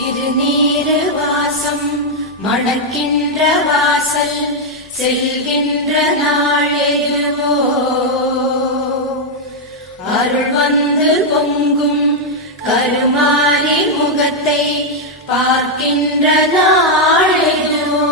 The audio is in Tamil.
திருநீரு வாசம் மணக்கின்ற வாசல் செல்கின்ற நாளெதுவோ அருள் வந்து பொங்கும் கருமாரி முகத்தை பார்க்கின்ற நாளெதுவோ